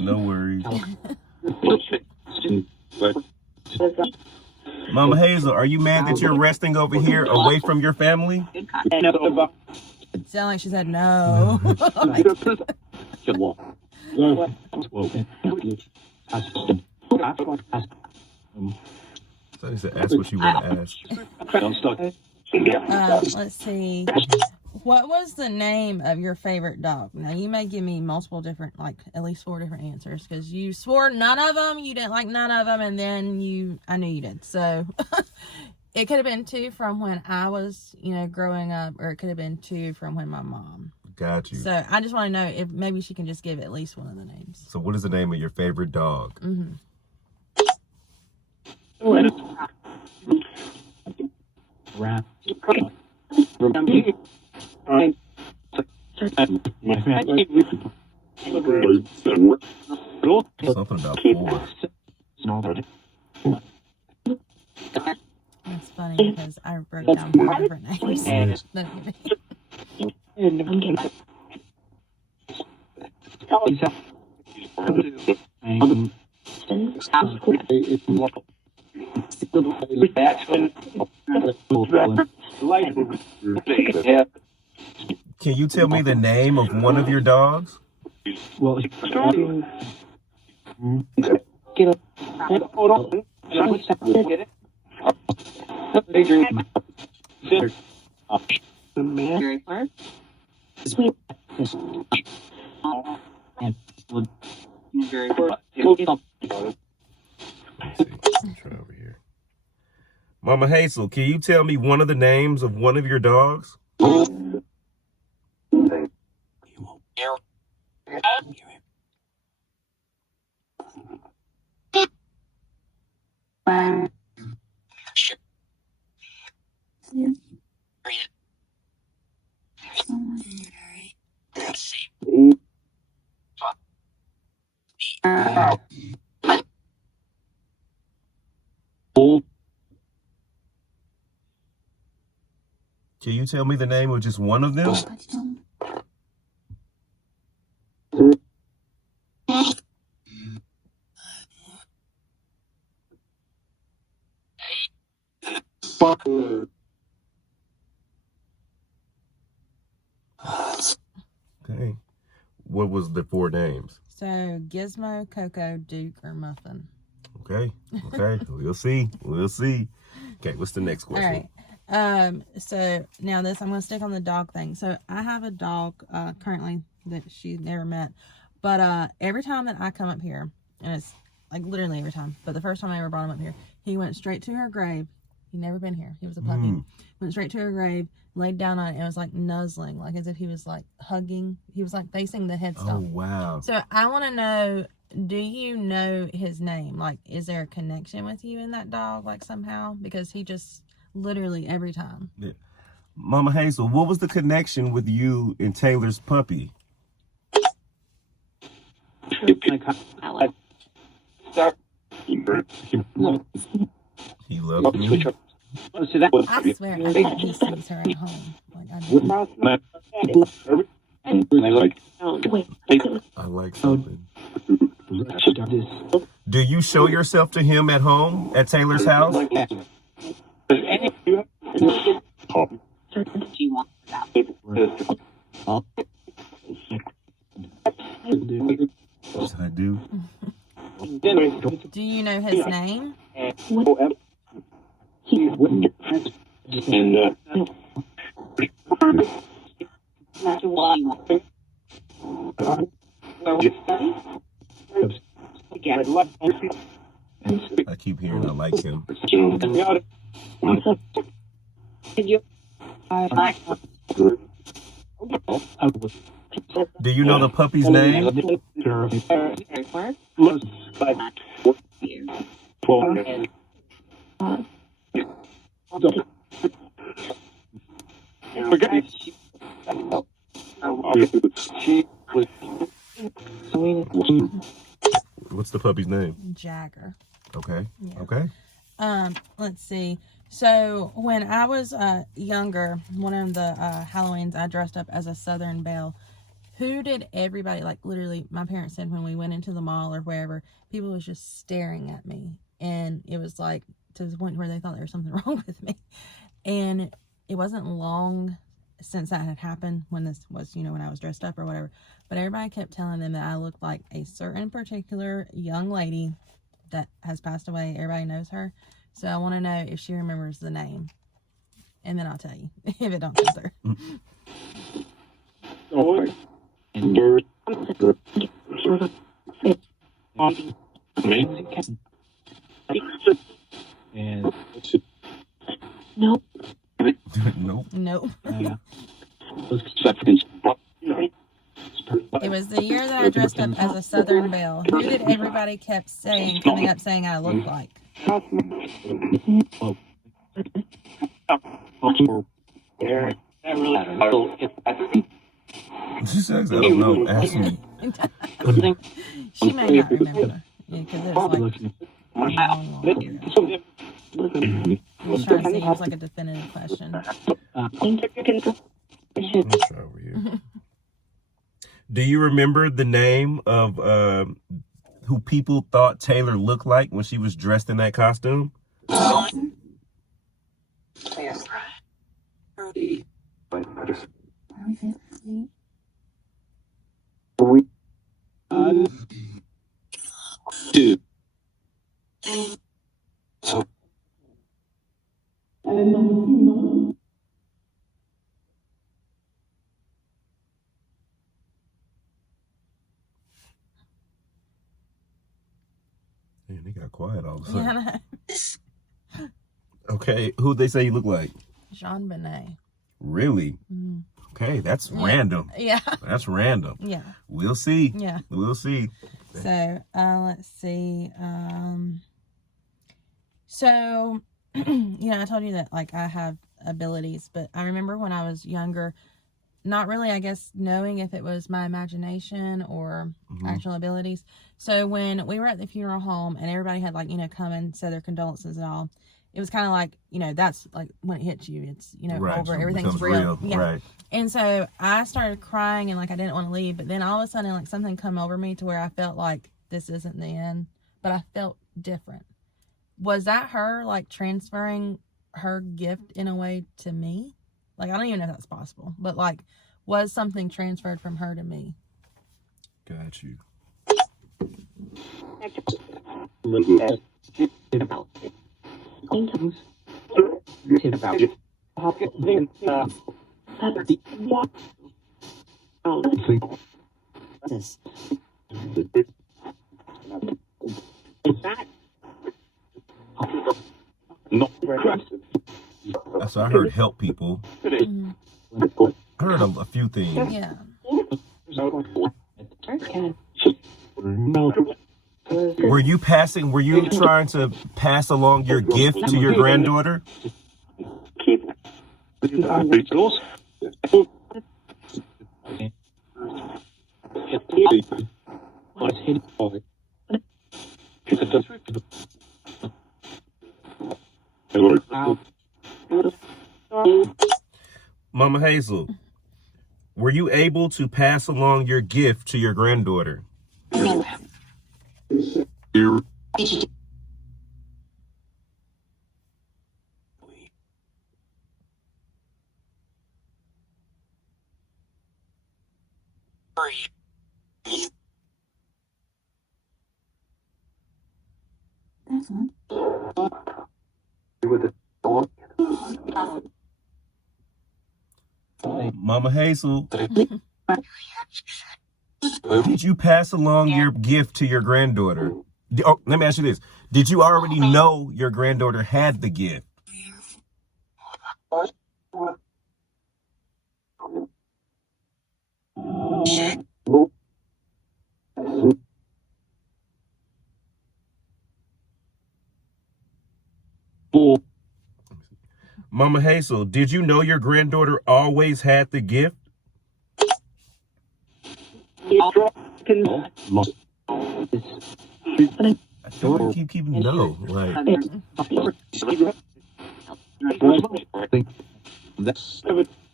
No worries. Mama Hazel, are you mad that you're resting over here away from your family? Sound like she said no. So he said, ask what you want to ask. Let's see. What was the name of your favorite dog? Now, you may give me multiple different, like, at least 4 different answers, because you swore none of them, you didn't like none of them, and then I knew you did. So, it could have been 2 from when I was, you know, growing up, or it could have been 2 from when my mom. Got you. So, I just want to know if maybe she can just give at least one of the names. So, what is the name of your favorite dog? Mm-hmm. Something about 4. That's funny because I wrote down 4 different names. Can you tell me the name of one of your dogs? Well, Try over here. Mama Hazel, can you tell me one of the names of one of your dogs? Can you tell me the name of just one of them? Okay. What was the 4 names? So, Gizmo, Coco, Duke, or Muffin. Okay. We'll see. Okay, what's the next question? All right. So now I'm going to stick on the dog thing. So I have a dog currently that she's never met, But every time that I come up here, and it's like literally every time, but the first time I ever brought him up here, he went straight to her grave. He'd never been here. He was a puppy. Went straight to her grave, laid down on it, and was like nuzzling, like as if he was like hugging. He was like facing the headstone. Oh, wow. So I want to know, do you know his name? Like, is there a connection with you and that dog, like somehow? Because he just literally every time. Yeah. Mama Hazel, what was the connection with you and Taylor's puppy? He loved me. I swear, I think he sees her at home. Like, I like something. Do you show yourself to him at home, at Taylor's house? Yes, I do. Do you know his name? I keep hearing I like him. Do you know the puppy's name? What's the puppy's name? Jagger. Okay. Yeah. Okay. Let's see. So when I was younger, one of the Halloweens, I dressed up as a Southern Belle. Who did everybody, like literally, my parents said when we went into the mall or wherever, people was just staring at me. And it was like to the point where they thought there was something wrong with me. And it wasn't long since that had happened when this was, when I was dressed up or whatever. But everybody kept telling them that I looked like a certain particular young lady that has passed away. Everybody knows her. So I want to know if she remembers the name. And then I'll tell you if it don't comes her. Nope. Nope. Nope. It was the year that I dressed up as a Southern Belle. Who did everybody kept coming up saying I looked like? She says, I don't know. Ask me. She may not remember. Because it was like long ago. I was trying to see if it was like a definitive question. Let's try over here. Do you remember the name of who people thought Taylor looked like when she was dressed in that costume? Man, they got quiet all of a sudden. Yeah, Okay, who'd they say you look like? Jean Benet. Really? Mm. Okay, that's random. Yeah. That's random. Yeah. We'll see. Yeah. We'll see. So, let's see. So, I told you that, like, I have abilities, but I remember when I was younger, not really, I guess, knowing if it was my imagination or actual abilities. So, when we were at the funeral home and everybody had, like, come and say their condolences and all, it was kind of like, that's like when it hits you, it's, right, over, so everything's real. Yeah. Right. And so I started crying and like I didn't want to leave, but then all of a sudden like something come over me to where I felt like this isn't the end, but I felt different. Was that her like transferring her gift in a way to me? Like, I don't even know if that's possible, but like, was something transferred from her to me? Got you. So I heard help people. Mhm. I heard a few things. Yeah. Were you trying to pass along your gift to your granddaughter? Mama Hazel, were you able to pass along your gift to your granddaughter? Mama Hazel, did you pass along your gift to your granddaughter? Oh, let me ask you this. Did you already know your granddaughter had the gift? Mama Hazel, did you know your granddaughter always had the gift? I feel like you keep no. Like,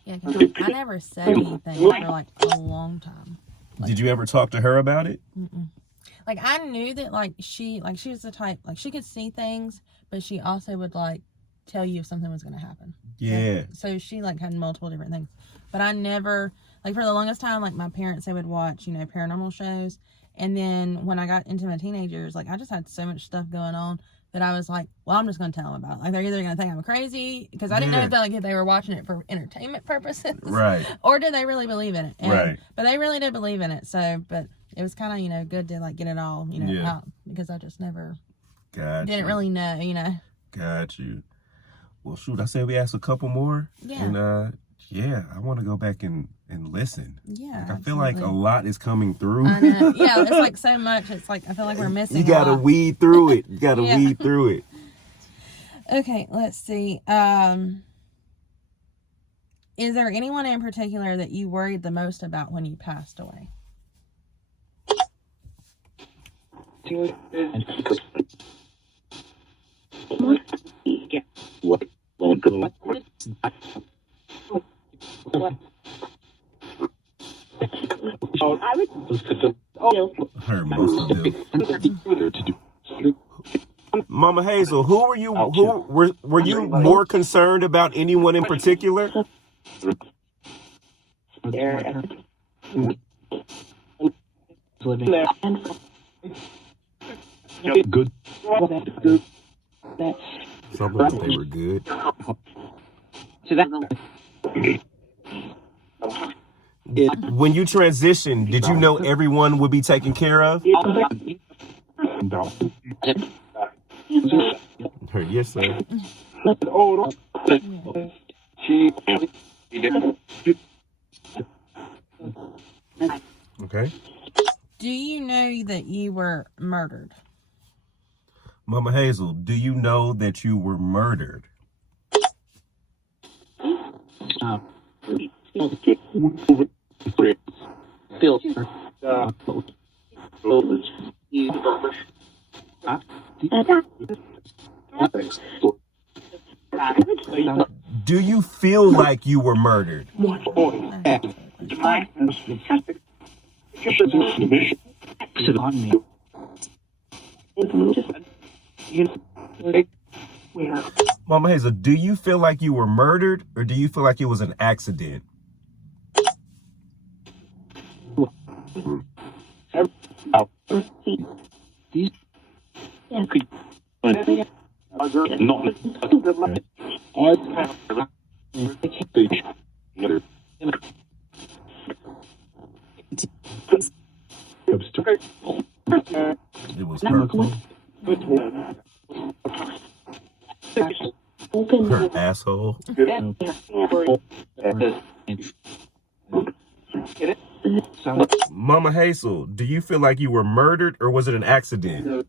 Yeah, 'cause I never said anything for like a long time. did you ever talk to her about it? Mm-mm. Like I knew that she was the type, like she could see things, but she also would like tell you if something was going to happen. Yeah. Like, so she like had multiple different things, but I never, like for the longest time, like my parents, they would watch, paranormal shows. And then when I got into my teenagers, like I just had so much stuff going on that I was like, well, I'm just going to tell them about it. Like they're either going to think I'm crazy, because I didn't know if they were watching it for entertainment purposes. Right. Or did they really believe in it? Right. But they really did believe in it. So, but it was kind of, good to like get it all, out, because I just never didn't really know, Got you. Well, shoot, I said we asked a couple more. Yeah. And, I want to go back and listen. Yeah. Like, I feel like a lot is coming through. I know. Yeah, it's like so much. It's like, I feel like we're missing You got to weed through it. You got to Yeah. weed through it. Okay, let's see. Is there anyone in particular that you worried the most about when you passed away? I heard most of them. Mama Hazel, who were you more concerned about anyone in particular? Good. Some of them, they were good. When you transitioned, did you know everyone would be taken care of? Yes, sir. Okay. Do you know that you were murdered? Mama Hazel, do you know that you were murdered? Do you feel like you were murdered? Mama Hazel, do you feel like you were murdered, or do you feel like it was an accident? It was hurtful. Her asshole. Mama Hazel, do you feel like you were murdered or was it an accident?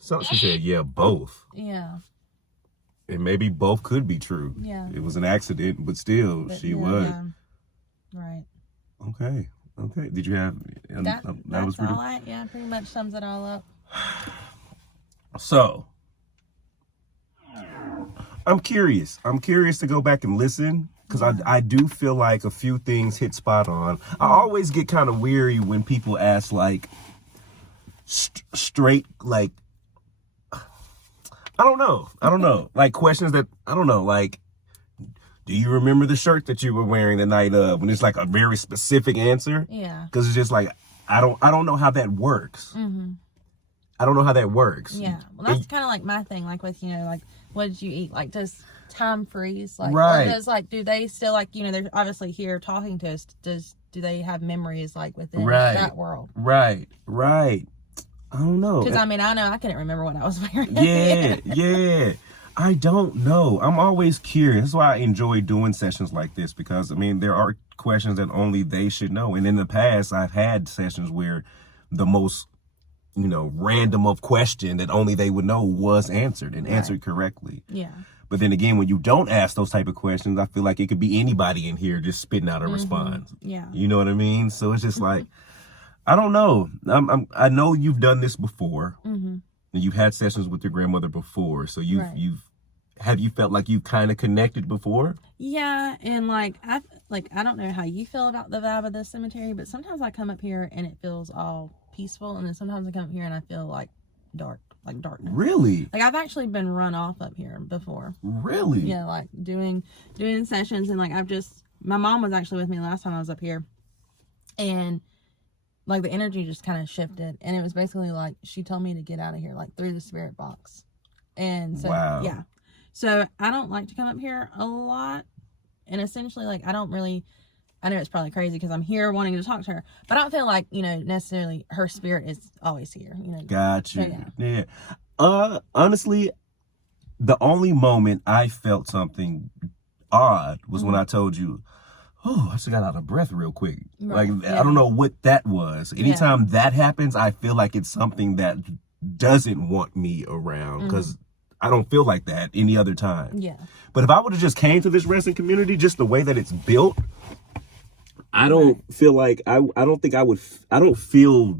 So she said, yeah, both. Yeah. And maybe both could be true. Yeah. It was an accident, but still, she was. Yeah. Right. Okay. Okay. Did you have... That was was all yeah, pretty much sums it all up. So, I'm curious. I'm curious to go back and listen because I do feel like a few things hit spot on. I always get kind of weary when people ask like straight, like, I don't know. Like questions that, I don't know, like, do you remember the shirt that you were wearing the night of? When it's like a very specific answer. Yeah. Because it's just like, I don't know how that works. Mm-hmm. I don't know how that works. Yeah. Well, that's kind of like my thing. Like with, like, what did you eat? Like, does time freeze? Like, right. Or does, like, do they still, like, they're obviously here talking to us. Do they have memories, like, within that world? Right. I don't know. Because, I know I couldn't remember what I was wearing. Yeah. I don't know. I'm always curious. That's why I enjoy doing sessions like this because, there are questions that only they should know. And in the past, I've had sessions where the most, random of question that only they would know was answered and answered correctly. Yeah. But then again, when you don't ask those type of questions, I feel like it could be anybody in here just spitting out a response. Yeah. You know what I mean? So it's just like, I don't know. I know you've done this before. Mm-hmm. And you've had sessions with your grandmother before. So have you felt like you kind of connected before? Yeah, and I don't know how you feel about the vibe of the cemetery, but sometimes I come up here and it feels all peaceful, and then sometimes I come up here and I feel like darkness. Really? Like I've actually been run off up here before. Really? Yeah, like doing sessions, and my mom was actually with me last time I was up here, and like the energy just kind of shifted, and it was basically like she told me to get out of here, like through the spirit box. And so yeah, so I don't like to come up here a lot, and essentially like I know it's probably crazy because I'm here wanting to talk to her, but I don't feel like necessarily her spirit is always here. Got you. So, yeah. Honestly, the only moment I felt something odd was when I told you, oh, I just got out of breath real quick. Right. I don't know what that was. Anytime that happens, I feel like it's something that doesn't want me around because I don't feel like that any other time. Yeah. But if I would have just came to this resting community, just the way that it's built, I don't feel like I don't feel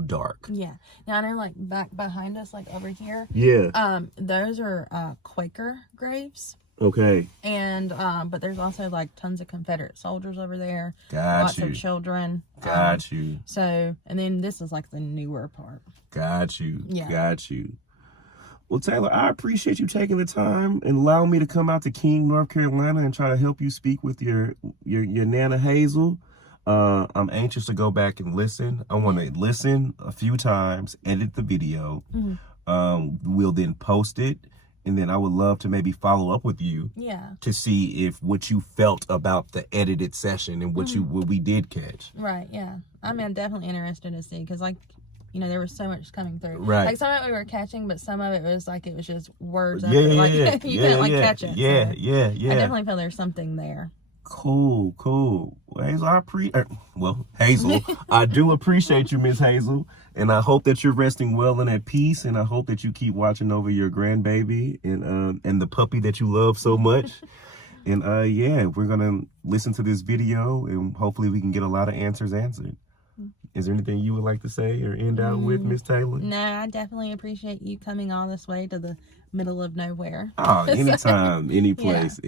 dark. Yeah. Now I know like back behind us, like over here. Yeah. Those are Quaker graves. Okay. And but there's also like tons of Confederate soldiers over there. Lots of children. Got you. So, and then this is like the newer part. Got you. Yeah. Got you. Well, Taylor, I appreciate you taking the time and allowing me to come out to King, North Carolina and try to help you speak with your Nana Hazel. I'm anxious to go back and listen. I want to listen a few times, edit the video. We'll then post it. And then I would love to maybe follow up with you to see if what you felt about the edited session and what we did catch. Right, yeah. I'm definitely interested to see because there was so much coming through. Right. Like some of it we were catching, but some of it was like it was just words. Yeah, you couldn't catch it. Yeah. I definitely feel there's something there. Cool. Well, Hazel, I do appreciate you, Miss Hazel. And I hope that you're resting well and at peace. And I hope that you keep watching over your grandbaby and the puppy that you love so much. And we're going to listen to this video and hopefully we can get a lot of answers answered. Is there anything you would like to say or end out with, Miss Taylor? No, I definitely appreciate you coming all this way to the middle of nowhere. Oh, anytime, any place.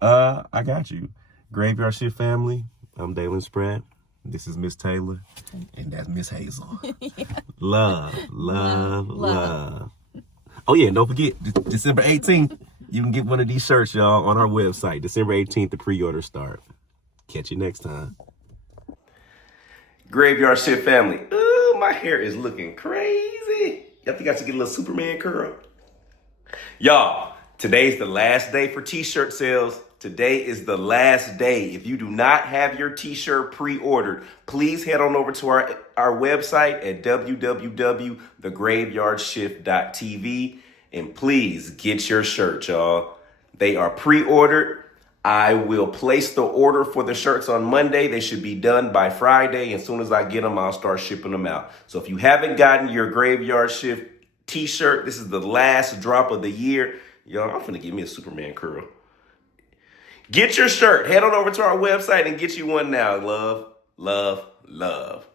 I got you. Graveyard Shift family, I'm Dalen Spratt. This is Miss Taylor, and that's Miss Hazel. Love, love, love. Oh yeah, don't forget, December 18th, you can get one of these shirts, y'all, on our website. December 18th, the pre-order start. Catch you next time. Graveyard Shift family. Ooh, my hair is looking crazy. Y'all think I should get a little Superman curl? Y'all, today's the last day for t-shirt sales. Today is the last day. If you do not have your t-shirt pre-ordered, please head on over to our website at www.thegraveyardshift.tv and please get your shirt, y'all. They are pre-ordered. I will place the order for the shirts on Monday. They should be done by Friday. As soon as I get them, I'll start shipping them out. So if you haven't gotten your Graveyard Shift t-shirt, this is the last drop of the year. Y'all, I'm finna give me a Superman curl. Get your shirt. Head on over to our website and get you one now. Love, love, love.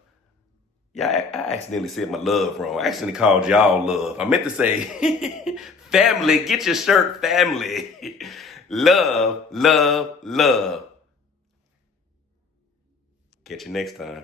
Yeah, I accidentally said my love wrong. I accidentally called y'all love. I meant to say family. Get your shirt, family. Love, love, love. Catch you next time.